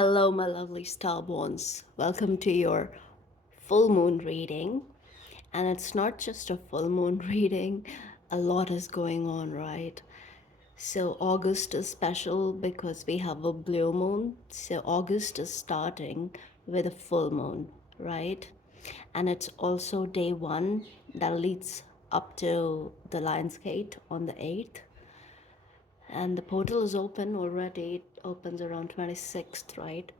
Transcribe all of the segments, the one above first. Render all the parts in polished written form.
Hello, my lovely starborns. Welcome to your full moon reading. And it's not just a full moon reading, a lot is going on, right? So, August is special because we have a blue moon. So, August is starting with a full moon, right? And it's also day one that leads up to the Lion's Gate on the 8th. And the portal is open already. It opens around 26th, right?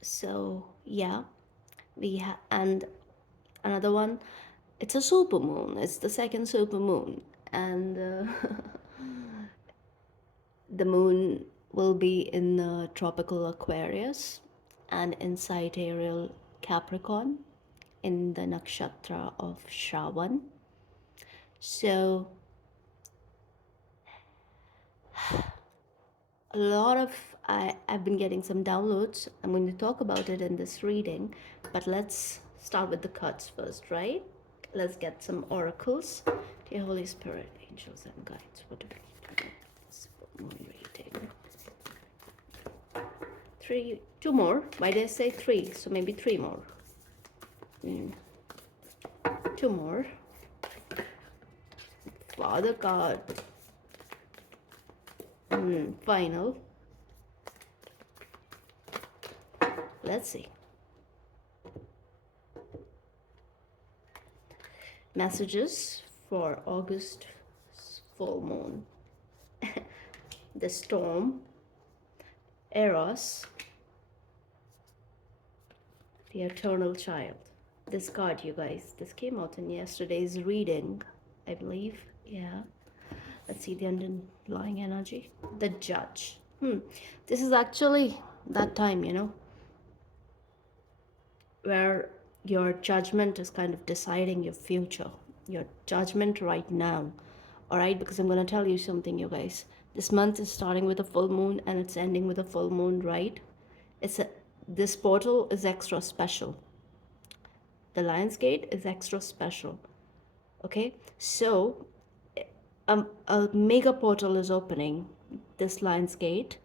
So yeah, we have, and another one, it's a super moon. It's the second super moon, and the moon will be in tropical Aquarius and in sidereal Capricorn in the nakshatra of Shravan. So a lot of I've been getting some downloads. I'm going to talk about it in this reading, but let's start with the cards first, right? Let's get some oracles. Dear Holy Spirit, angels and guides, what do we do? Moon reading. Two more. Why did I say three? So maybe three more. Two more. Father card. Final. Let's see. Messages for August full moon. The storm, Eros, the eternal child. This card, you guys, this came out in yesterday's reading, I believe. Yeah. Let's see the underlying energy. The judge. This is actually that time, where your judgment is kind of deciding your future. Your judgment right now. All right, because I'm going to tell you something, you guys. This month is starting with a full moon and it's ending with a full moon, right? This portal is extra special. The Lion's Gate is extra special. Okay, so a mega portal is opening, this Lion's Gate,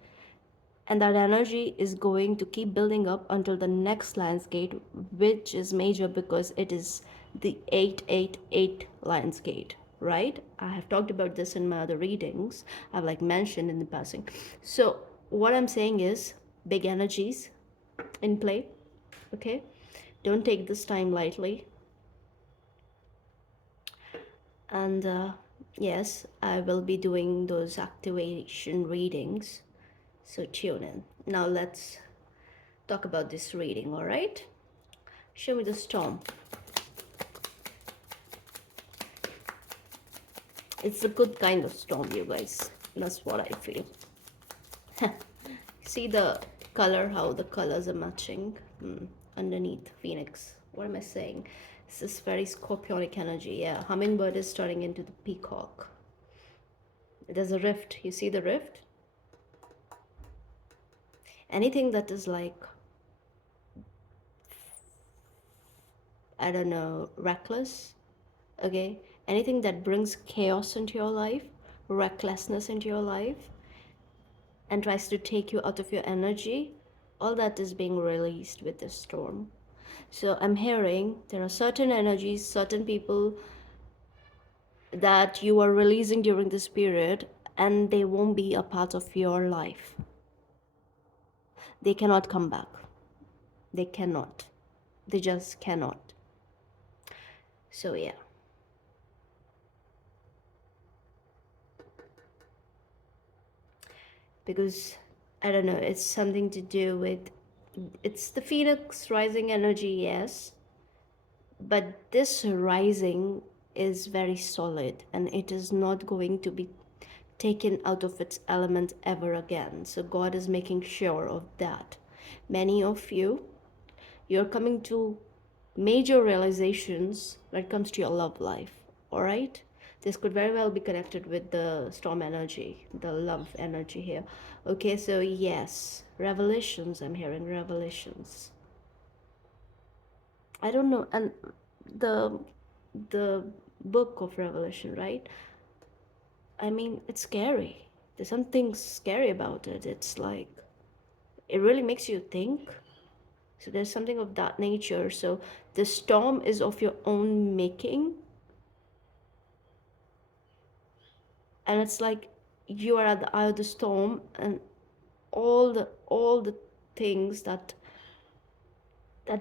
and that energy is going to keep building up until the next Lion's Gate, which is major because it is the 888 Lion's Gate, right? I have talked about this in my other readings. I've like mentioned in the passing. So what I'm saying is big energies in play. Okay, don't take this time lightly. And yes, I will be doing those activation readings, so tune in. Now let's talk about this reading. All right, show me the storm. It's a good kind of storm, you guys. That's what I feel. See the color, how the colors are matching underneath Phoenix. What am I saying? This is very scorpionic energy. Yeah, hummingbird is turning into the peacock. There's a rift. You see the rift? Anything that is like, I don't know, reckless, okay? Anything that brings chaos into your life, recklessness into your life, and tries to take you out of your energy, all that is being released with this storm. So I'm hearing there are certain energies, certain people that you are releasing during this period, and they won't be a part of your life. They cannot come back. They cannot. They just cannot. So yeah. Because I don't know, it's something to do with, it's the Phoenix rising energy, yes, but this rising is very solid and it is not going to be taken out of its element ever again. So God is making sure of that. Many of you, you're coming to major realizations when it comes to your love life. All right, this could very well be connected with the storm energy, the love energy here. Okay, so yes, revelations. I'm hearing revelations. I don't know, and the book of Revelation, right? I mean, it's scary. There's something scary about it. It's like It really makes you think. So there's something of that nature. So the storm is of your own making, and it's like you are at the eye of the storm, and all the things that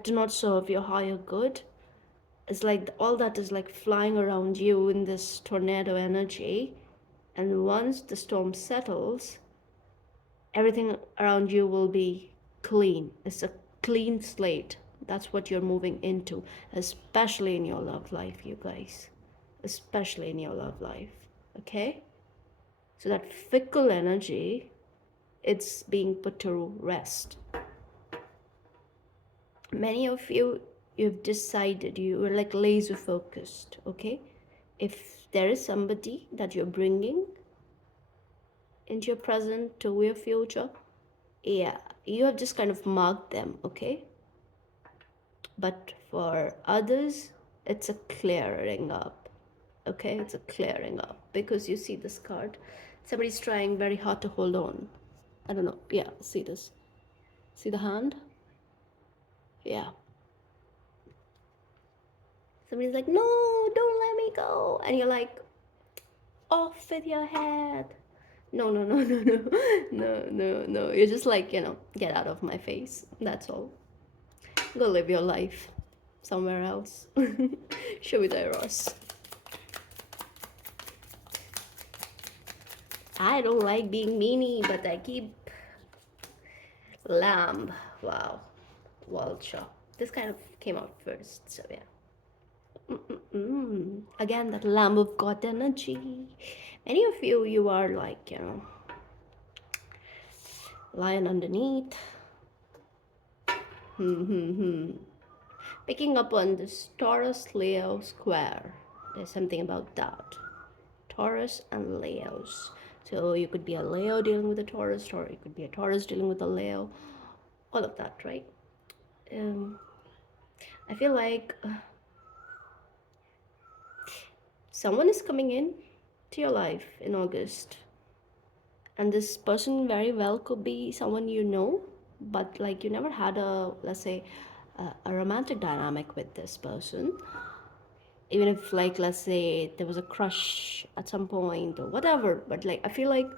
do not serve your higher good, it's like all that is like flying around you in this tornado energy. And once the storm settles, everything around you will be clean. It's a clean slate. That's what you're moving into, especially in your love life, you guys. Especially in your love life. Okay? So that fickle energy, it's being put to rest. Many of you, you've decided, you were like laser focused. Okay? If there is somebody that you're bringing into your present to your future, yeah, you have just kind of marked them. Okay? But for others, it's a clearing up. Okay, it's a clearing up, because you see this card, somebody's trying very hard to hold on. I don't know. Yeah, see this, see the hand. Yeah, somebody's like, no, don't let me go, and you're like, off with your head. No, no, no, no, no, no, no, no, you're just like, get out of my face, that's all. Go live your life somewhere else. Show me the Ross. I don't like being meanie, but I keep lamb. Wow. Vulture. This kind of came out first, so yeah. Again, that lamb of God energy. Many of you, you are like, lying underneath. Picking up on this Taurus Leo square. There's something about that. Taurus and Leos. So you could be a Leo dealing with a Taurus, or you could be a Taurus dealing with a Leo. All of that, right? I feel like someone is coming in to your life in August, and this person very well could be someone you know, but like you never had a, let's say, a romantic dynamic with this person. Even if, like, let's say there was a crush at some point or whatever, but like I feel like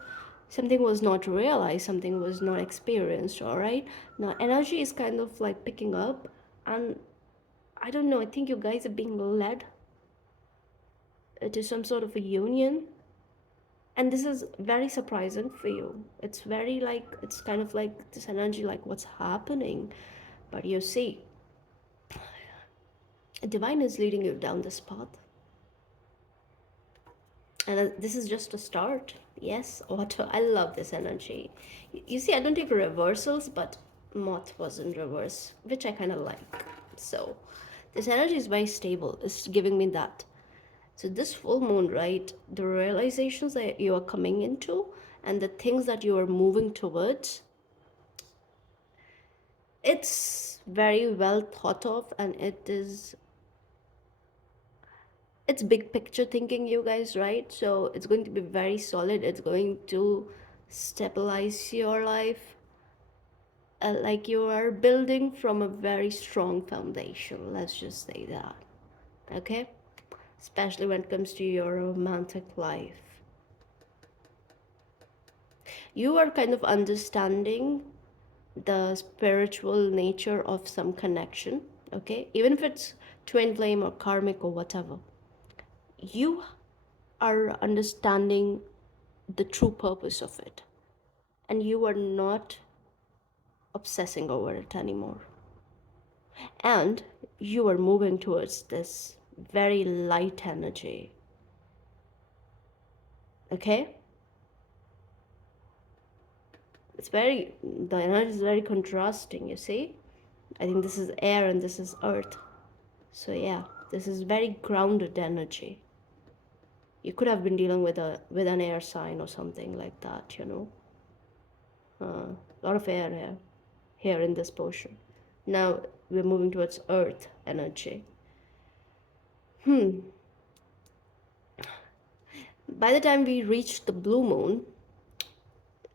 something was not realized, something was not experienced. All right, now energy is kind of like picking up, and I don't know, I think you guys are being led to some sort of a union, and this is very surprising for you. It's very like, it's kind of like this energy, like what's happening. But you see, divine is leading you down this path, and this is just a start. Yes, auto, I love this energy. You see, I don't take reversals, but moth was in reverse, which I kind of like. So this energy is very stable. It's giving me that. So this full moon, right, the realizations that you are coming into and the things that you are moving towards, it's very well thought of, and it's big picture thinking, you guys, right? So it's going to be very solid. It's going to stabilize your life, like you are building from a very strong foundation, let's just say that. Okay, especially when it comes to your romantic life, you are kind of understanding the spiritual nature of some connection. Okay, even if it's twin flame or karmic or whatever, you are understanding the true purpose of it, and you are not obsessing over it anymore, and you are moving towards this very light energy. Okay, the energy is very contrasting, you see. I think this is air and this is earth. So yeah, this is very grounded energy. You could have been dealing with an air sign or something like that, a lot of air here in this portion. Now we're moving towards earth energy. By the time we reach the blue moon,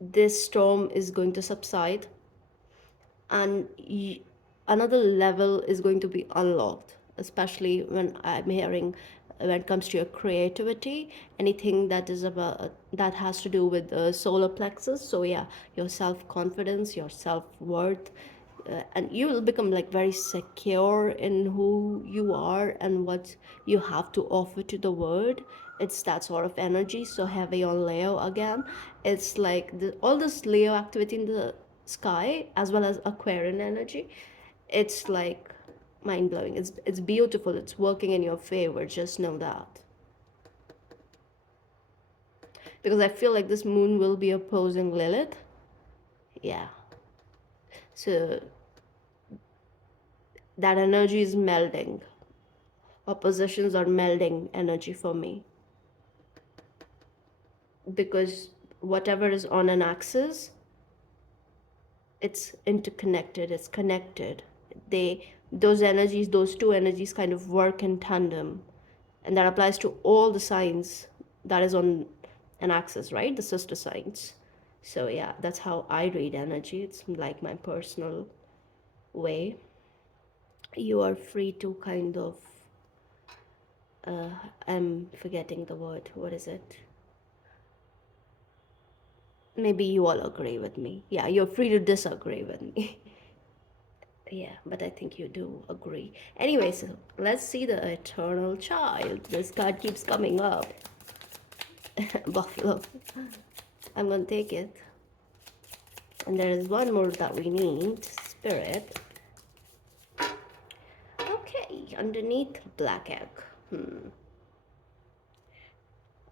this storm is going to subside, and another level is going to be unlocked, especially when I'm hearing when it comes to your creativity, anything that is about that has to do with the solar plexus. So yeah, your self-confidence, your self-worth, and you will become like very secure in who you are and what you have to offer to the world. It's that sort of energy, so heavy on Leo again. It's like all this Leo activity in the sky as well as Aquarian energy. It's like mind-blowing. It's beautiful. It's working in your favor, just know that. Because I feel like this moon will be opposing Lilith. Yeah, so that energy is melding. Oppositions are melding energy for me, because whatever is on an axis, it's interconnected, it's connected. Those energies, those two energies kind of work in tandem, and that applies to all the signs that is on an axis, right? The sister signs. So yeah, that's how I read energy. It's like my personal way. You are free to kind of I'm forgetting the word. What is it? Maybe you all agree with me. Yeah, you're free to disagree with me. Yeah, but I think you do agree. Anyway, so let's see the eternal child. This card keeps coming up. Buffalo. I'm gonna take it. And there is one more that we need. Spirit. Okay, underneath black egg.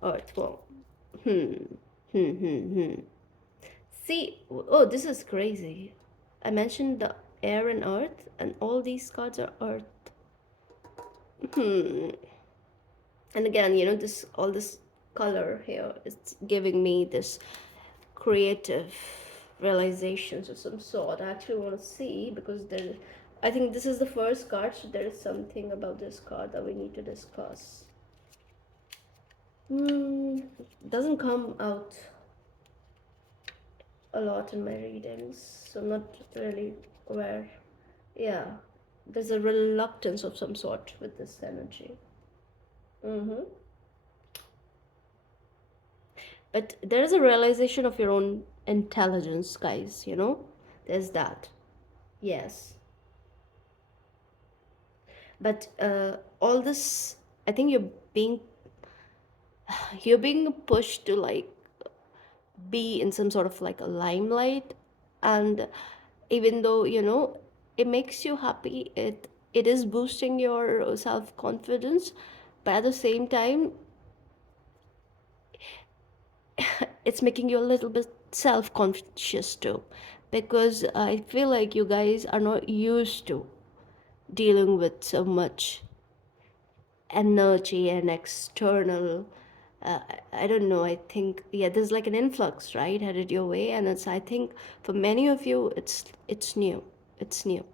Earth. Well. Hmm. Hmm. See, oh, this is crazy. I mentioned the air and earth, and all these cards are earth. And again, this all this color here is giving me this creative realizations of some sort. I actually want to see, because I think this is the first card, so there is something about this card that we need to discuss. Doesn't come out a lot in my readings, so I'm not really aware. Yeah, there's a reluctance of some sort with this energy. But there is a realization of your own intelligence, guys, there's that. Yes. But all this, I think being you're being pushed to like be in some sort of like a limelight, and even though it makes you happy, it is boosting your self confidence, but at the same time it's making you a little bit self conscious too, because I feel like you guys are not used to dealing with so much energy and external, uh, I don't know, I think, yeah, there's like an influx, right, headed your way, and I think for many of you it's new. It's new.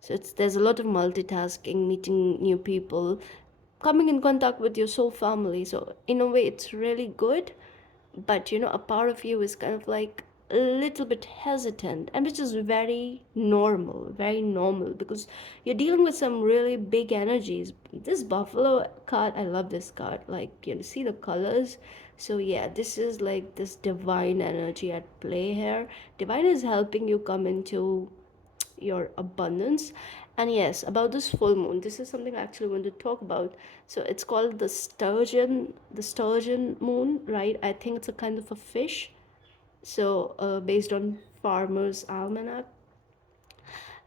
So there's a lot of multitasking, meeting new people, coming in contact with your soul family. So in a way it's really good, but a part of you is kind of like a little bit hesitant, and which is very normal, because you're dealing with some really big energies. This buffalo card, I love this card, like see the colors. So yeah, this is like this divine energy at play here. Divine is helping you come into your abundance. And yes, about this full moon, this is something I actually want to talk about. So it's called the sturgeon moon, right? I think it's a kind of a fish. So based on Farmer's Almanac,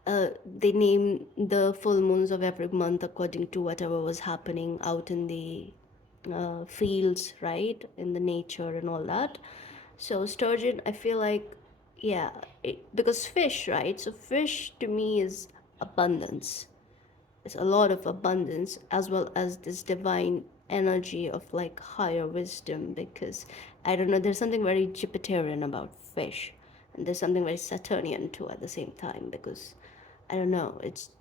they name the full moons of every month according to whatever was happening out in the fields, right, in the nature and all that. So sturgeon, I feel like, yeah, because fish, right? So fish to me is abundance. It's a lot of abundance, as well as this divine energy of like higher wisdom, because I don't know, there's something very Jupiterian about fish, and there's something very Saturnian too at the same time, because I don't know, it's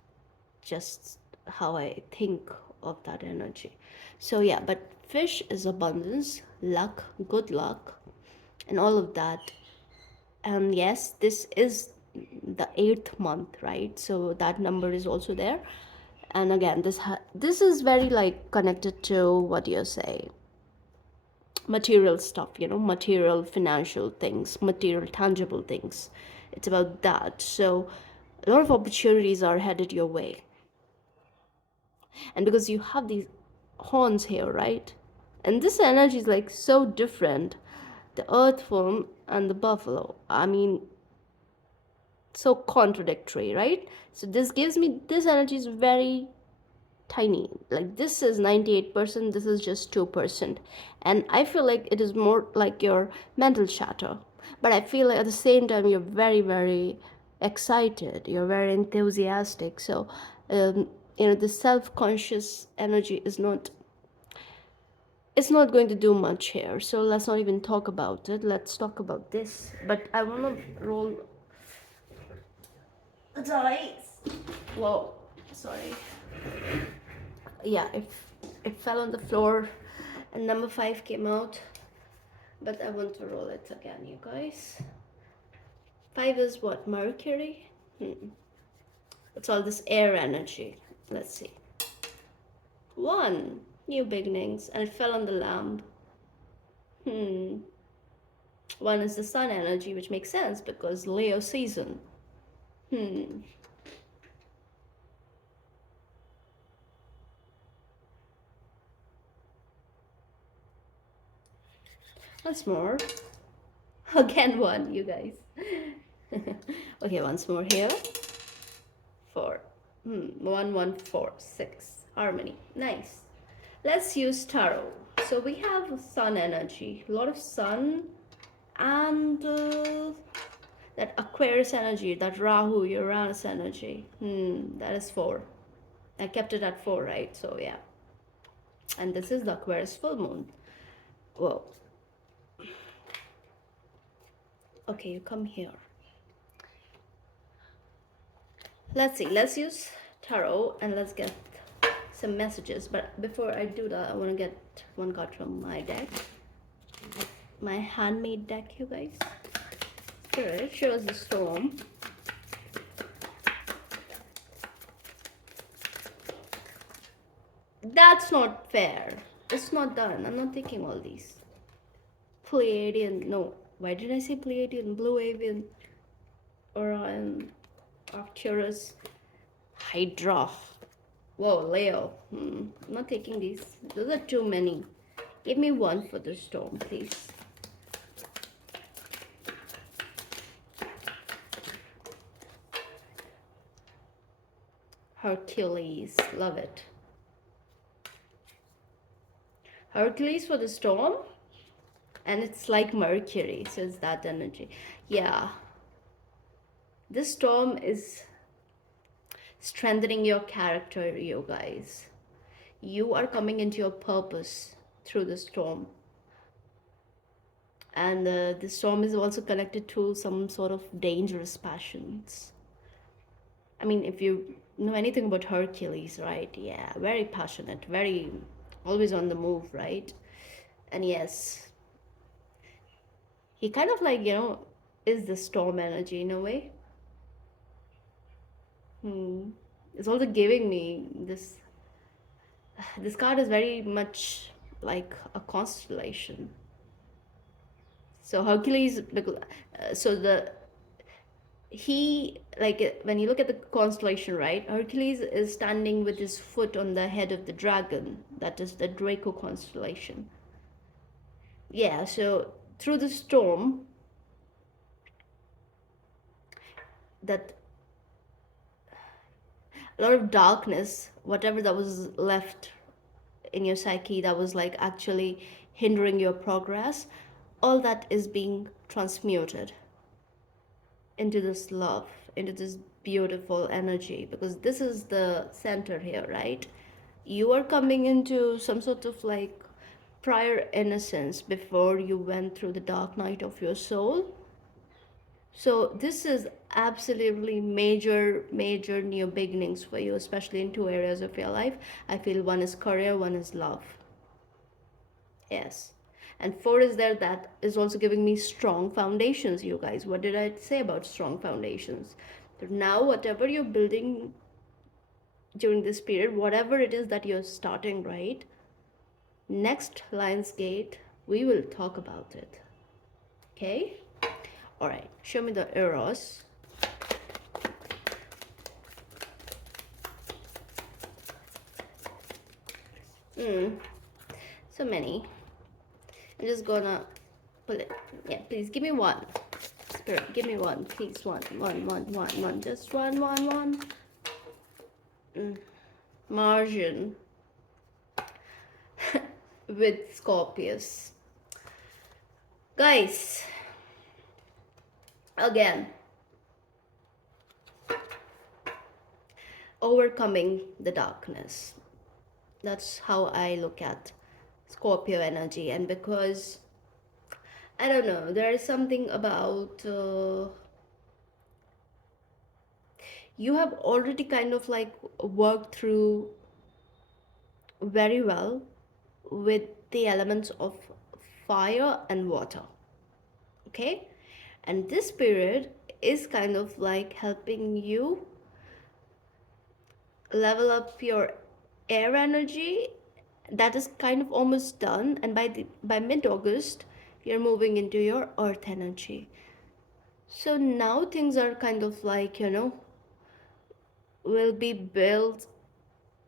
just how I think of that energy. So yeah, but fish is abundance, luck, good luck, and all of that. And yes, this is the 8th month, right? So that number is also there. And again, this is very like connected to what you say, material stuff, material financial things, material tangible things. It's about that. So a lot of opportunities are headed your way. And because you have these horns here, right? And this energy is like so different. The earthworm and the buffalo. I mean, so contradictory, right? So this gives me, this energy is very tiny. Like this is 98%, this is just 2%. And I feel like it is more like your mental chatter. But I feel like at the same time you're very, very excited, you're very enthusiastic. So the self-conscious energy is not, it's not going to do much here. So let's not even talk about it. Let's talk about this. But I want to roll the dice. Whoa, sorry. Yeah, it fell on the floor and number 5 came out, but I want to roll it again, you guys. 5 is what? Mercury? It's all this air energy. Let's see. 1, new beginnings, and it fell on the lamb. 1 is the sun energy, which makes sense because Leo season. Once more. Again 1, you guys. Okay, once more here. 4. 1, 1, 4, 6. Harmony. Nice. Let's use tarot. So we have sun energy, a lot of sun, and that Aquarius energy, that Rahu, Uranus energy. That is 4. I kept it at 4, right? So yeah. And this is the Aquarius full moon. Whoa. Okay, you come here. Let's see. Let's use tarot and let's get some messages. But before I do that, I want to get one card from my deck. My handmade deck, you guys. Here it shows the storm. That's not fair. It's not done. I'm not taking all these. Pleiadian. No. Why did I say Pleiadian? Blue Avian. Orion. Arcturus. Hydra. Whoa, Leo. I'm not taking these. Those are too many. Give me one for the storm, please. Hercules. Love it. Hercules for the storm. And it's like Mercury. So it's that energy. Yeah. This storm is strengthening your character, you guys. You are coming into your purpose through the storm. And the storm is also connected to some sort of dangerous passions. I mean, if you know anything about Hercules, right? Yeah, very passionate, very always on the move, right? And yes, he kind of like, is the storm energy in a way. It's also giving me this card is very much like a constellation. So Hercules, he, like when you look at the constellation, right? Hercules is standing with his foot on the head of the dragon. That is the Draco constellation. Yeah, so through the storm, that a lot of darkness, whatever that was left in your psyche that was like actually hindering your progress, all that is being transmuted into this love, into this beautiful energy, because this is the center here, right? You are coming into some sort of like prior innocence before you went through the dark night of your soul. So this is absolutely major new beginnings for you, especially in 2 areas of your life. I feel one is career, one is love. Yes. And 4 is there, that is also giving me strong foundations, you guys. What did I say about strong foundations? So now whatever you're building during this period, whatever it is that you're starting, right? Next Lionsgate, we will talk about it. Okay? All right, show me the Eros. So many. I'm just gonna pull it. Yeah, please give me one. Spirit, give me one, please. One. Just one. Margin with Scorpius. Guys, again, overcoming the darkness. That's how I look at Scorpio energy. And because, I don't know, there is something about you have already kind of like worked through very well with the elements of fire and water. Okay? And this period is kind of like helping you level up your air energy. That is kind of almost done, and by mid-August you're moving into your earth energy. So now things are kind of like, will be built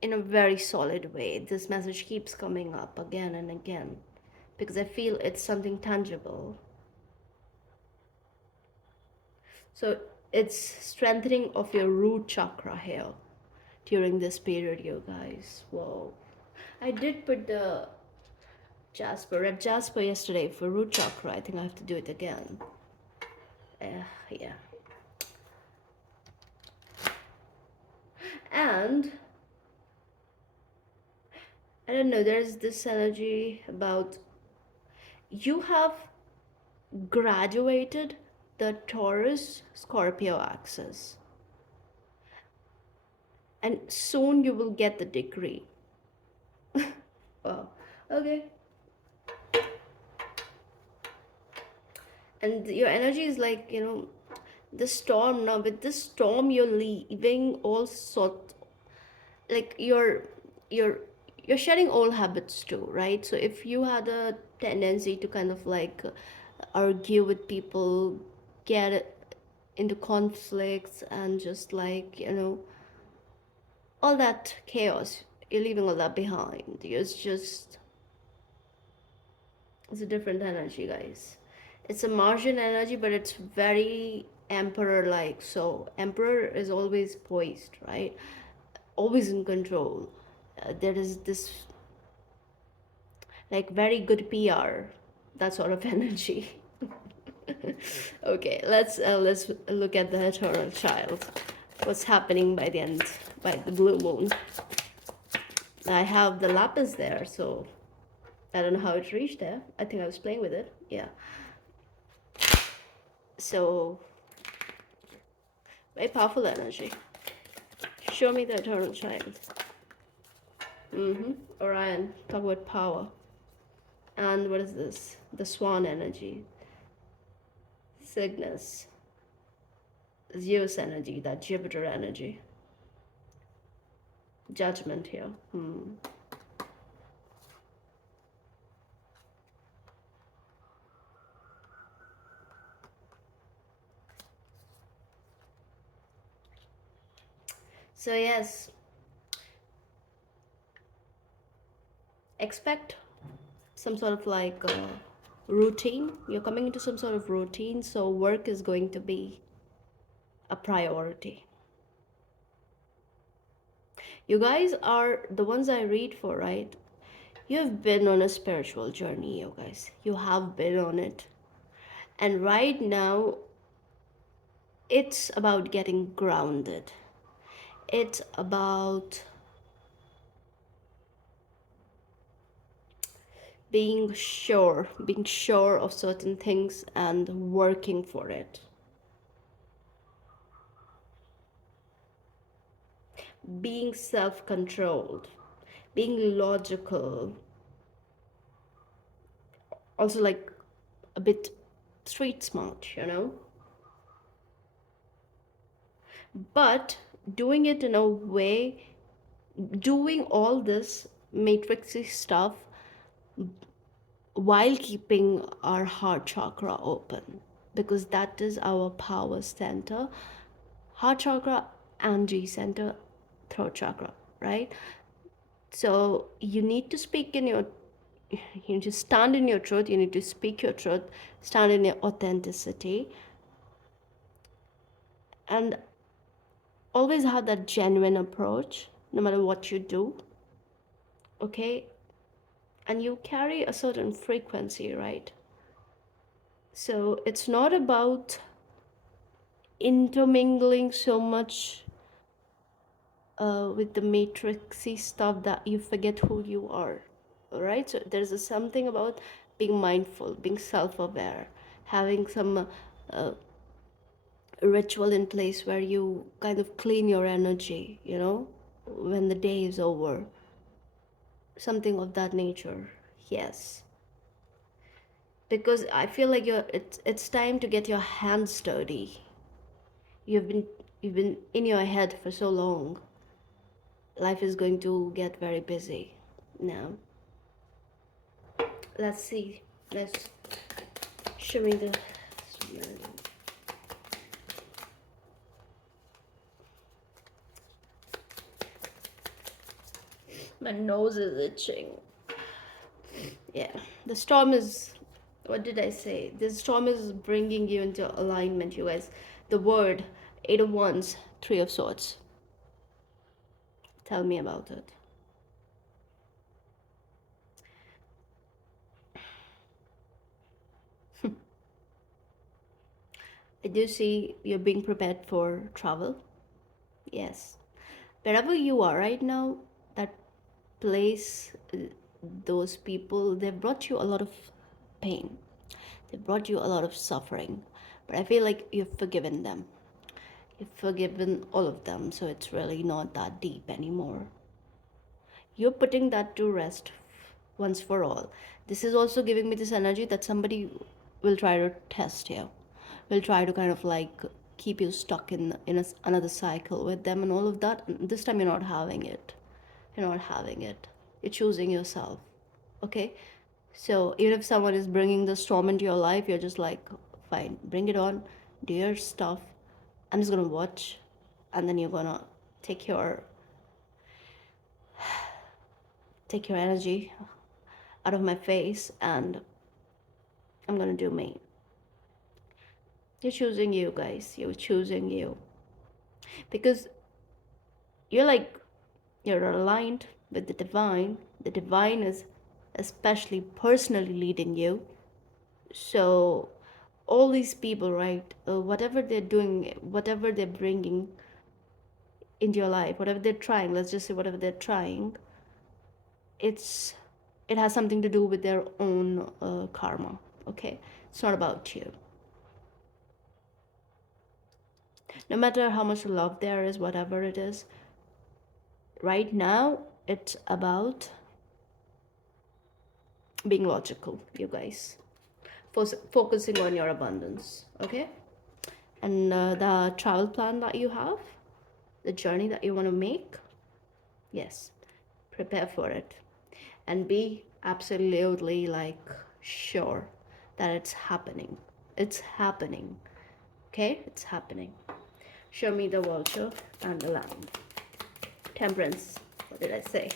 in a very solid way. This message keeps coming up again and again because I feel it's something tangible. So it's strengthening of your root chakra here during this period, you guys. Whoa. I did put the red jasper yesterday for root chakra. I think I have to do it again. Yeah. And I don't know, there's this energy about you have graduated the Taurus Scorpio axis, and soon you will get the degree. Wow. Okay. And your energy is like, the storm. Now with this storm you're leaving all sort, like you're shedding old habits too, right? So if you had a tendency to kind of like argue with people, get into conflicts, and just like, all that chaos, you're leaving all that behind. It's a different energy, guys. It's a Martian energy, but it's very emperor like. So emperor is always poised, right? Always in control. There is this like very good PR, that sort of energy. Okay, let's look at the eternal child. What's happening by the end, by the blue moon? I have the lapis there, so I don't know how it reached there. I think I was playing with it. Yeah. So very powerful energy. Show me the eternal child. Orion, talk about power. And what is this? The swan energy. Cygnus. Zeus energy, that Jupiter energy. Judgment here. So yes, expect some sort of like routine. You're coming into some sort of routine, so work is going to be a priority. You guys are the ones I read for, right? You have been on a spiritual journey, you guys. You have been on it. And right now, it's about getting grounded. It's about being sure of certain things and working for it. Being self-controlled, being logical, also like a bit street smart, you know, but doing it in a way, doing all this matrixy stuff while keeping our heart chakra open, because that is our power center. Heart chakra and G center, throat chakra, right? So you need to speak in your, you need to stand in your truth, you need to speak your truth, stand in your authenticity, and always have that genuine approach no matter what you do, okay? And you carry a certain frequency, right? So it's not about intermingling so much with the matrixy stuff that you forget who you are. All right, so there's something about being mindful, being self-aware, having some ritual in place where you kind of clean your energy, you know, when the day is over, something of that nature. Yes, because I feel like it's time to get your hands dirty. you've been you've been in your head for so long. Life is going to get very busy now. Let's see. Let's show me the. My nose is itching. Yeah, the storm is. What did I say? The storm is bringing you into alignment, you guys. The word, Eight of Wands, Three of Swords. Tell me about it. I do see you're being prepared for travel. Yes. Wherever you are right now, that place, those people, they've brought you a lot of pain. They brought you a lot of suffering. But I feel like you've forgiven them. You've forgiven all of them, so it's really not that deep anymore. You're putting that to rest once for all. This is also giving me this energy that somebody will try to test you, will try to kind of like keep you stuck in another cycle with them and all of that. This time you're not having it. You're not having it. You're choosing yourself. Okay? So even if someone is bringing the storm into your life, you're just like, fine, bring it on, do your stuff. I'm just gonna watch, and then you're gonna take your take your energy out of my face, and I'm gonna do me. You're choosing you, guys. You're choosing you because you're like you're aligned with the divine. The divine is especially personally leading you. So all these people, right, whatever they're doing, whatever they're bringing into your life, whatever they're trying, let's just say whatever they're trying, it's it has something to do with their own karma. Okay, it's not about you. No matter how much love there is, whatever it is, right now it's about being logical, you guys. Focusing on your abundance, okay? And the travel plan that you have, the journey that you want to make, yes, prepare for it and be absolutely like sure that it's happening. It's happening, okay? It's happening. Show me the vulture and the lamb. Temperance, what did I say?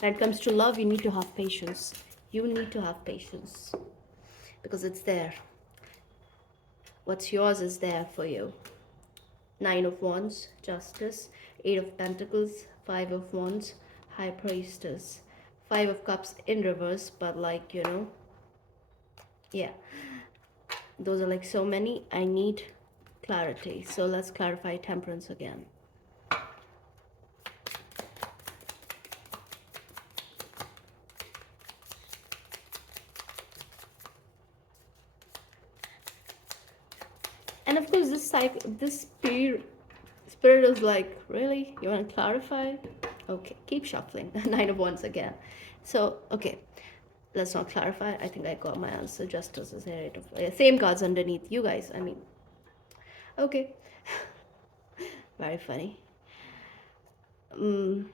When it comes to love, you need to have patience. You need to have patience because it's there. What's yours is there for you. Nine of Wands, Justice. Eight of Pentacles, Five of Wands, High Priestess. Five of Cups in reverse, but like, you know, yeah. Those are like so many. I need clarity. So let's clarify Temperance again. And of course, this spirit is like, really? You want to clarify? Okay, keep shuffling. Nine of Wands again. So, okay. let's not clarify. I think I got my answer. Justice is here. Same cards underneath. You guys, I mean, okay. Very funny. Mm,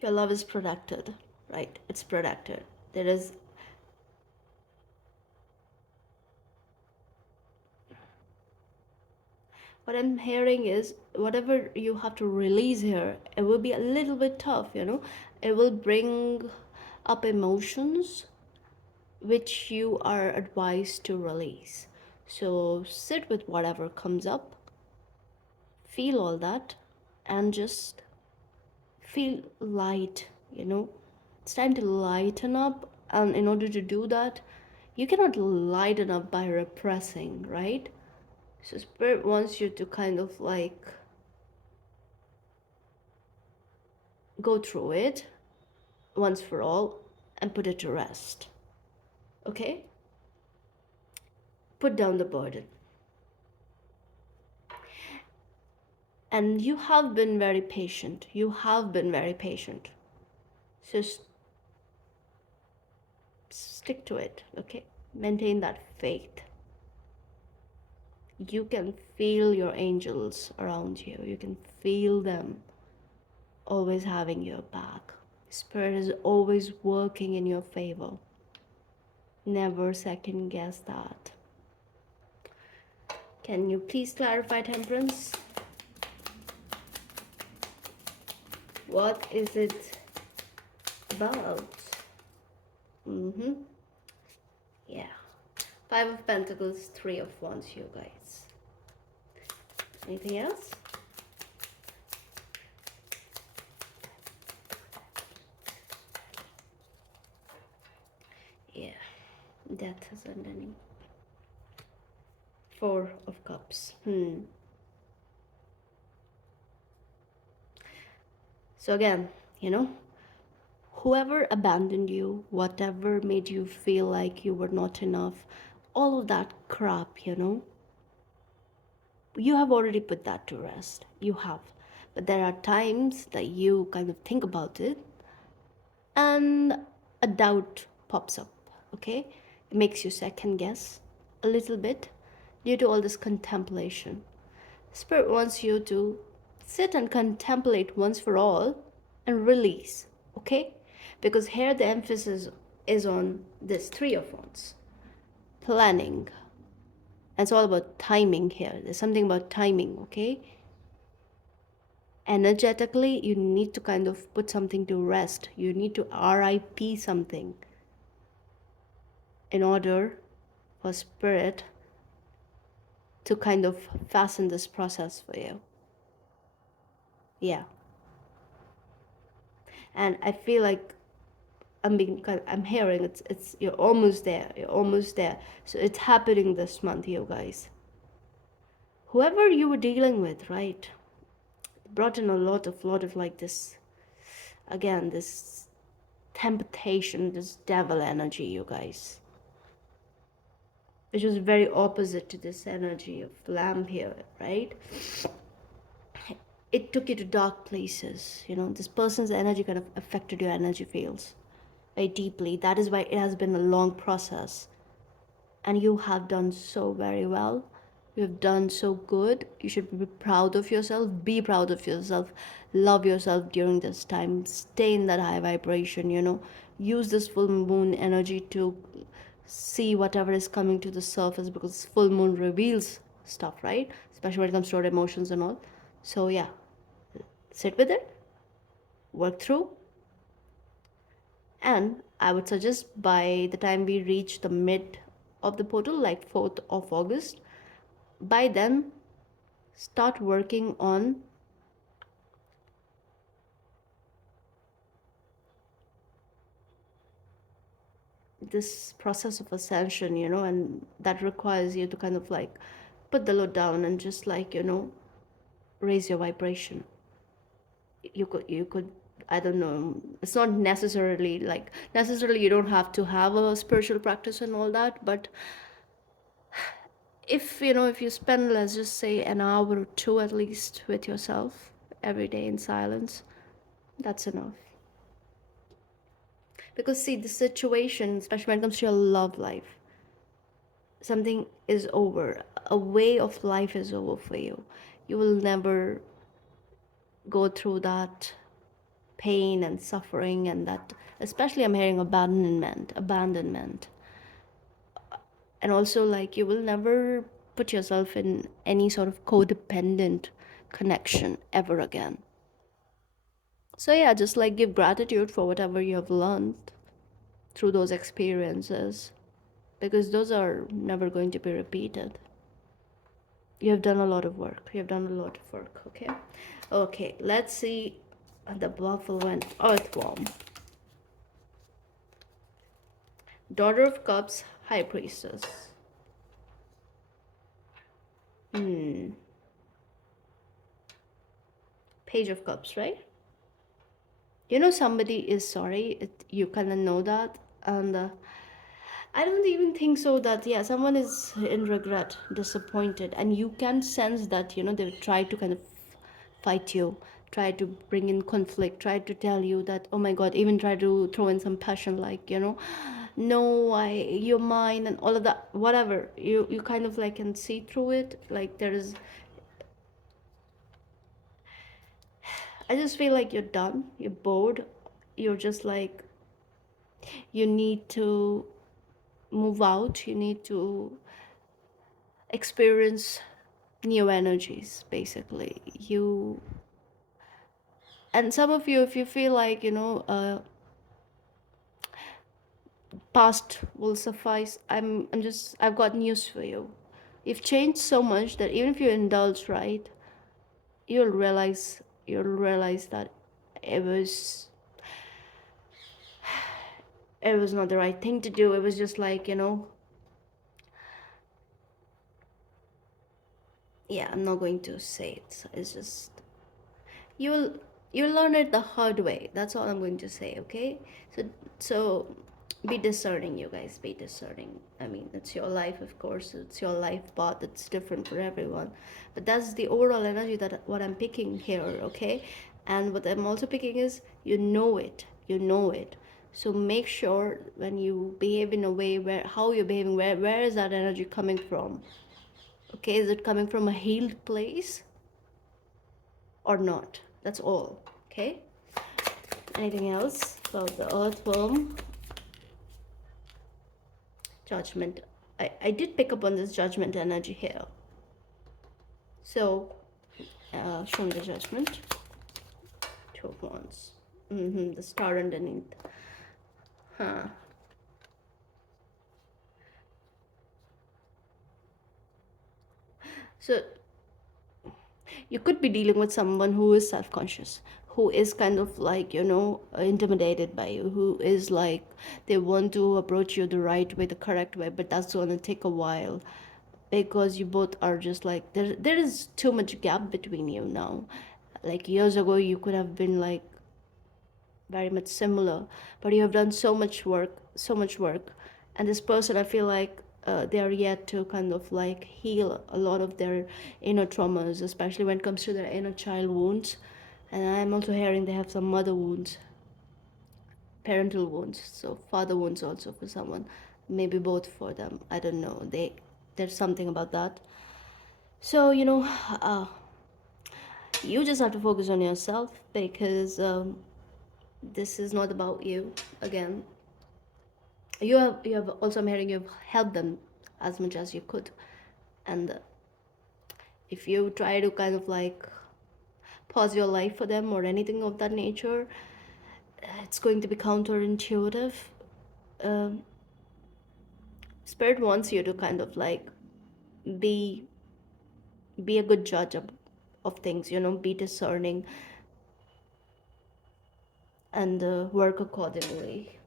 your love is protected, right? It's protected. There is, what I'm hearing is whatever you have to release here, it will be a little bit tough, you know? It will bring up emotions which you are advised to release. So sit with whatever comes up, feel all that, and just feel light, you know? It's time to lighten up, and in order to do that, you cannot lighten up by repressing, right? So spirit wants you to kind of like go through it once for all and put it to rest. Okay? Put down the burden. And you have been very patient. You have been very patient. So stick to it, okay? Maintain that faith. You can feel your angels around you. You can feel them always having your back. Spirit is always working in your favor. Never second guess that. Can you please clarify, Temperance? What is it about? Mm-hmm. Yeah. Five of Pentacles, Three of Wands, you guys. Anything else? Yeah. Death is underneath. Four of Cups. So again, you know, whoever abandoned you, whatever made you feel like you were not enough, all of that crap, you know, you have already put that to rest. You have. But there are times that you kind of think about it and a doubt pops up, okay? It makes you second guess a little bit due to all this contemplation. Spirit wants you to sit and contemplate once for all and release, okay? Because here the emphasis is on this Three of Wands, planning. And it's all about timing here. There's something about timing, okay? Energetically, you need to kind of put something to rest. You need to RIP something in order for spirit to kind of fasten this process for you. Yeah. And I feel like I'm hearing it's you're almost there. You're almost there. So it's happening this month, you guys. Whoever you were dealing with, right, brought in a lot of like this, again, this temptation, this devil energy, you guys, which was very opposite to this energy of lamb here, right? It took you to dark places, you know. This person's energy kind of affected your energy fields very deeply. That is why it has been a long process, and you have done so very well. You have done so good. You should be proud of yourself. Be proud of yourself. Love yourself during this time. Stay in that high vibration, you know. Use this full moon energy to see whatever is coming to the surface, because full moon reveals stuff, right? Especially when it comes to our emotions and all. So yeah, sit with it, work through, and I would suggest by the time we reach the mid of the portal, like 4th of August, by then start working on this process of ascension, you know, and that requires you to kind of like put the load down and just like, you know, raise your vibration. You could, I don't know, it's not necessarily like necessarily you don't have to have a spiritual practice and all that, but if you know, if you spend, let's just say, an hour or two at least with yourself every day in silence, That's enough. Because see, the situation, especially when it comes to your love life, something is over. A way of life is over for you. You will never go through that pain and suffering, and that, especially I'm hearing abandonment. And also, like, you will never put yourself in any sort of codependent connection ever again. So yeah, just like give gratitude for whatever you have learned through those experiences, because those are never going to be repeated. You have done a lot of work. You have done a lot of work. Okay. Okay, let's see the buffalo and earthworm. Daughter of Cups, High Priestess. Page of Cups, right? You know, somebody is sorry. You kind of know that. And I don't even think so that, yeah, someone is in regret, disappointed. And you can sense that, they try to kind of fight you, try to bring in conflict, try to tell you that, oh my God, even try to throw in some passion, like, no, you're mine, and all of that, whatever. You kind of like can see through it. Like there is, I just feel like you're done, you're bored, you're just like, you need to move out, you need to experience new energies, basically. And some of you, if you feel like, past will suffice, I've got news for you. You've changed so much that even if you indulge, right, you'll realize that it was it was not the right thing to do. It was just like, yeah, I'm not going to say it. It's just, you'll you'll learn it the hard way. That's all I'm going to say, okay? So be discerning, you guys. Be discerning. I mean, it's your life, of course. It's your life path. It's different for everyone, but that's the overall energy that what I'm picking here, okay? And what I'm also picking is, you know it. So make sure when you behave in a way, where how you're behaving, where is that energy coming from? Okay, is it coming from a healed place or not? That's all. Okay. Anything else about the earthworm? Judgment. I did pick up on this judgment energy here. So, show me the judgment. Two of Wands. The star underneath. Huh. So, you could be dealing with someone who is self-conscious, who is kind of like, intimidated by you, who is like, they want to approach you the right way, the correct way, but that's going to take a while, because you both are just like, there is too much gap between you now. Like years ago you could have been like very much similar, but you have done so much work. And this person, I feel like, they are yet to kind of like heal a lot of their inner traumas, especially when it comes to their inner child wounds. And I'm also hearing they have some mother wounds, parental wounds, so father wounds also for someone, maybe both for them, I don't know. There's something about that. So, uh, you just have to focus on yourself, because this is not about you. Again, you have also, I'm hearing, you've helped them as much as you could. And if you try to kind of like pause your life for them or anything of that nature, it's going to be counterintuitive. um, Spirit wants you to kind of like be be a good judge of things, be discerning, and work accordingly.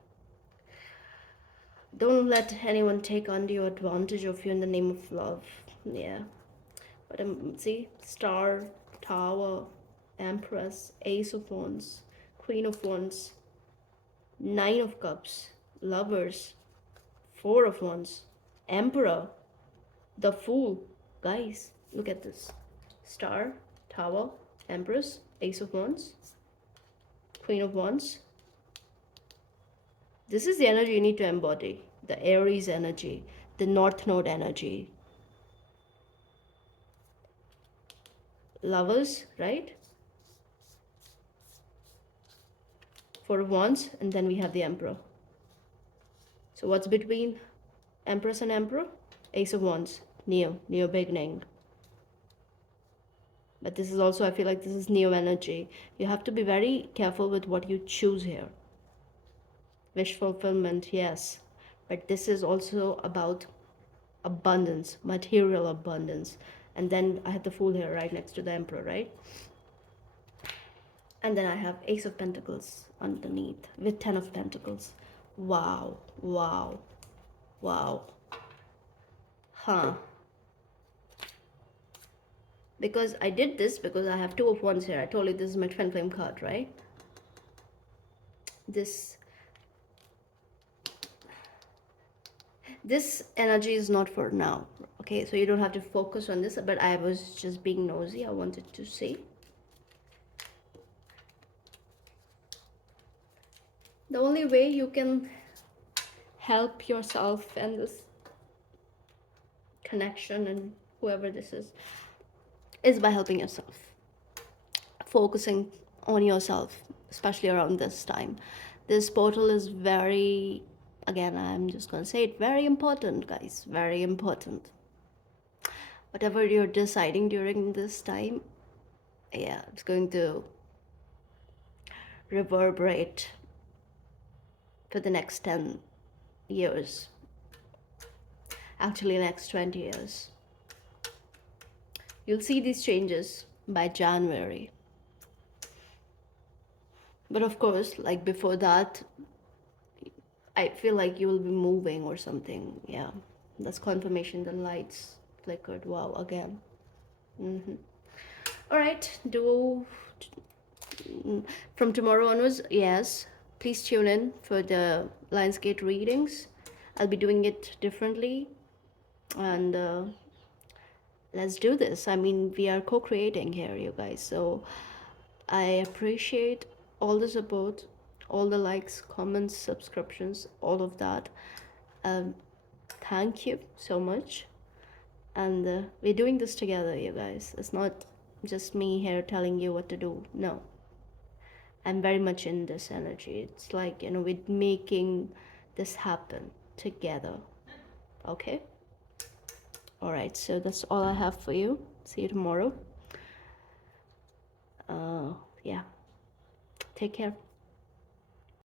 Don't let anyone take undue advantage of you in the name of love. Yeah. But see, Star, Tower, Empress, Ace of Wands, Queen of Wands, Nine of Cups, Lovers, Four of Wands, Emperor, the Fool. Guys, look at this. Star, Tower, Empress, Ace of Wands, Queen of Wands. This is the energy you need to embody. The Aries energy, the North Node energy. Lovers, right? Four of Wands, and then we have the Emperor. So what's between Empress and Emperor? Ace of Wands, Neo beginning. But this is also, I feel like this is Neo energy. You have to be very careful with what you choose here. Wish fulfillment, yes. But this is also about abundance, material abundance. And then I have the Fool here right next to the Emperor, right? And then I have Ace of Pentacles underneath with 10 of Pentacles. Wow, wow, wow. Huh. Because I did this because I have Two of Wands here. I told you this is my twin flame card, right? This energy is not for now, okay? So you don't have to focus on this, but I was just being nosy. I wanted to see. The only way you can help yourself and this connection and whoever this is by helping yourself, focusing on yourself, especially around this time. This portal is very, again, I'm just gonna say it, very important, guys, very important. Whatever you're deciding during this time, yeah, it's going to reverberate for the next 10 years, actually next 20 years. You'll see these changes by January. But of course, like before that, I feel like you will be moving or something. Yeah, that's confirmation. The lights flickered. Wow, again. All right, from tomorrow onwards, yes, please tune in for the Lionsgate readings. I'll be doing it differently, and let's do this. I mean, we are co-creating here, you guys, so I appreciate all the support, all the likes, comments, subscriptions, all of that. Thank you so much. And we're doing this together, you guys. It's not just me here telling you what to do. No, I'm very much in this energy. It's like, you know, we're making this happen together. Okay? All right, so that's all I have for you. See you tomorrow. Yeah. Take care.